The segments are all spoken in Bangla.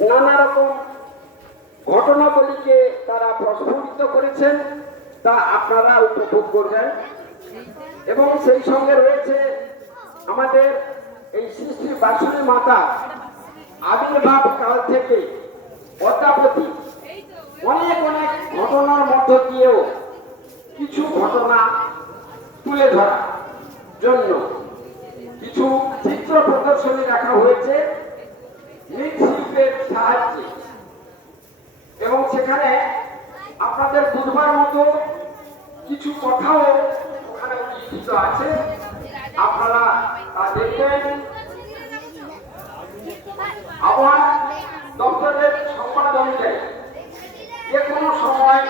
নানা রকম ঘটনাবলীকে তারা প্রস্ফুটিত করেছেন, তা আপনারা উপভোগ করবেন। এবং সেই সঙ্গে রয়েছে আমাদের এই সৃষ্টি বাসুরী মাতা আবির্ভাব কাল থেকে অদ্যাপতি অনেক অনেক ঘটনার মধ্য দিয়েও কিছু ঘটনা তুলে ধরা জন্য কিছু চিত্র প্রদর্শনী রাখা হয়েছে। সাহায্যে এবং সেখানে আপনাদের বুধবার মতো কিছু কথাও ওখানে উল্লিখিত আছে আপনারা তা দেখবেন আবহাওয়া দপ্তরের সংবাদ অনুযায়ী যে কোনো সময়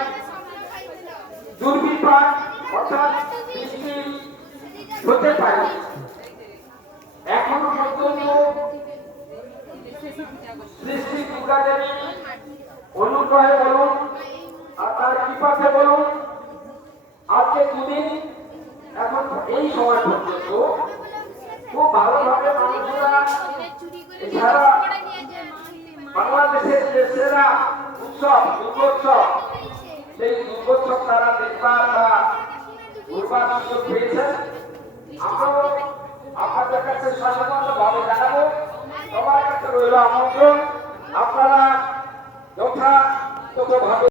দুর্বিপাক অর্থাৎ বৃষ্টি হতে পারে এখনও পর্যন্ত দুর্গা দেবী অনুগ্রহে বলুন, আর কৃপাতে বলুন, আজকে দুদিন এখন এই সময় পর্যন্ত খুব ভালোভাবে মানুষরা এছাড়া বাংলাদেশের যে সেরা উৎসব, দুর্গোৎসব, সেই দুর্গোৎসব তারা দেখবার বা ঘুরবার সুযোগ পেয়েছেন। আমরাও আপনাদের কাছে সচেতন ভাবে জানাব। সবার কাছে রইল আমন্ত্রণ। আপনারা যথাযথভাবে